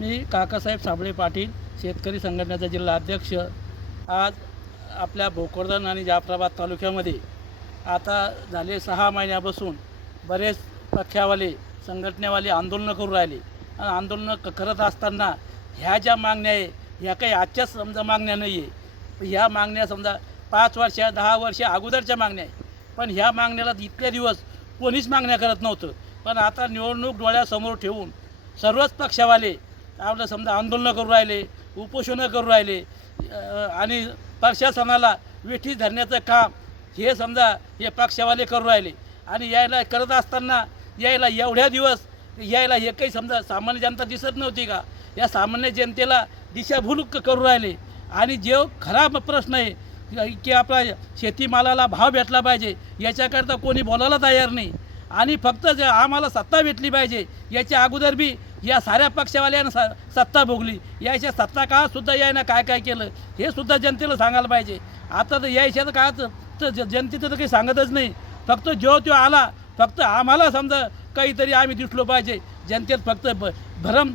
मी काकासाहेब साबळे पाटील शेतकरी संघटनेचा जिल्हा अध्यक्ष. आज आपल्या भोकरदन आणि जाफराबाद तालुक्यामध्ये आता झाले सहा महिन्यापासून बरेच पक्षावाले संघटनेवाले आंदोलनं करू राहिले. आणि आंदोलनं क करत असताना ह्या ज्या मागण्या आहे ह्या काही आजच्याच समजा मागण्या नाही आहे ह्या मागण्या समजा पाच वर्ष दहा वर्ष अगोदरच्या मागण्या आहे पण ह्या मागण्याला इतके दिवस कोणीच मागण्या करत नव्हतं. पण आता निवडणूक डोळ्यासमोर ठेवून सर्वच पक्षावाले आपलं समजा आंदोलनं करू राहिले उपोषणं करू राहिले आणि प्रशासनाला वेठी धरण्याचं काम हे समजा हे पक्षवाले करू राहिले. आणि यायला करत असताना यायला एवढ्या दिवस यायला हे काही समजा सामान्य जनता दिसत नव्हती का? या सामान्य जनतेला दिशाभूल करू राहिले. आणि जो खरा प्रश्न आहे की आपला शेतीमालाला भाव भेटला पाहिजे याच्याकरता कोणी बोलायला तयार नाही. आणि फक्त जे आम्हाला सत्ता भेटली पाहिजे याच्या अगोदर बी या साऱ्या पक्षवाल्यानं स सत्ता भोगली. यायच्या सत्ता काळातसुद्धा यायनं काय काय केलं? हे सुद्धा जनतेला सांगायला पाहिजे. आता तर यायच्या तर काळात तर ज- जनतेचं तर काही सांगतच नाही. फक्त जो तो आला फक्त आम्हाला समजा काहीतरी आम्ही दिसलो पाहिजे. जनतेत फक्त ब भरम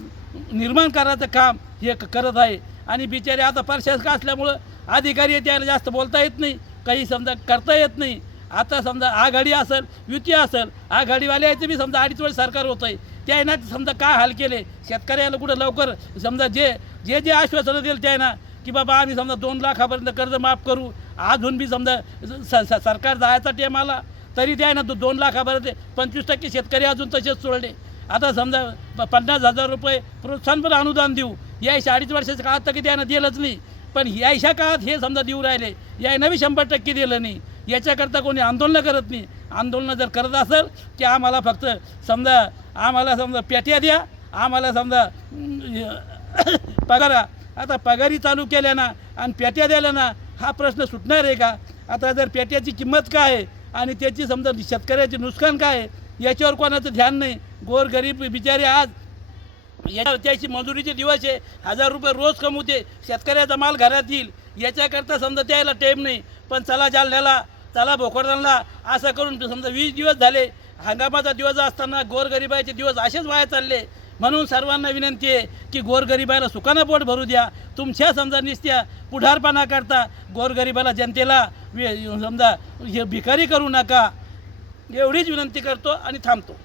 निर्माण करायचं काम हे क- करत आहे. आणि बिचारे आता प्रशासक असल्यामुळं अधिकारी त्याला जास्त बोलता येत नाही. काही समजा करता येत नाही. आता समजा आघाडी असेल युती असेल आघाडीवाल्याचं बी समजा अडीच वेळ सरकार होतं आहे त्यानं समजा काय हाल केले? शेतकऱ्याला कुठं लवकर समजा जे जे जे आश्वासनं दिलं त्यानं की बाबा आम्ही समजा दोन लाखापर्यंत कर्ज माफ करू अजून बी समजा स स- सरकार जायचा टेम आला तरी त्यानं तो दोन लाखापर्यंत पंचवीस टक्के शेतकरी अजून तसेच सोडले आता समजा प- पन्नास हजार रुपये प्रोत्साहनपर अनुदान देऊ यायच्या अडीच वर्षाच्या काळात तर की त्यानं दिलंच नाही. पण यायच्या काळात हे समजा देऊ राहिले यायनं बी शंभर टक्के दिलं नाही. याच्याकरता कोणी आंदोलनं करत नाही. आंदोलनं जर करत असेल की आम्हाला फक्त समजा आम्हाला समजा पेट्या द्या आम्हाला समजा पगारा. आता पगारी चालू केल्या ना आणि पेट्या द्यायला ना हा प्रश्न सुटणार आहे का? आता जर पेट्याची किंमत काय आहे आणि त्याची समजा शेतकऱ्याचे नुकसान काय आहे याच्यावर कोणाचं ध्यान नाही. गोरगरीब बिचारे आज या त्याची मजुरीचे दिवस आहे हजार रुपये रोज कमवते शेतकऱ्याचा माल घरात येईल. याच्याकरता समजा त्याला टाईम नाही. पण चला जालन्याला त्याला भोकरदनला असं करून समजा वीस दिवस झाले हंगामाचा दिवस असताना गोरगरिबाचे दिवस असेच वाया चालले. म्हणून सर्वांना विनंती आहे की गोरगरिबाला सुखानं पोट भरू द्या. तुमच्या समजा निस्त्या पुढारपणा करता गोरगरिबाला जनतेला वे- समजा हे भिकारी करू नका. एवढीच विनंती करतो आणि थांबतो.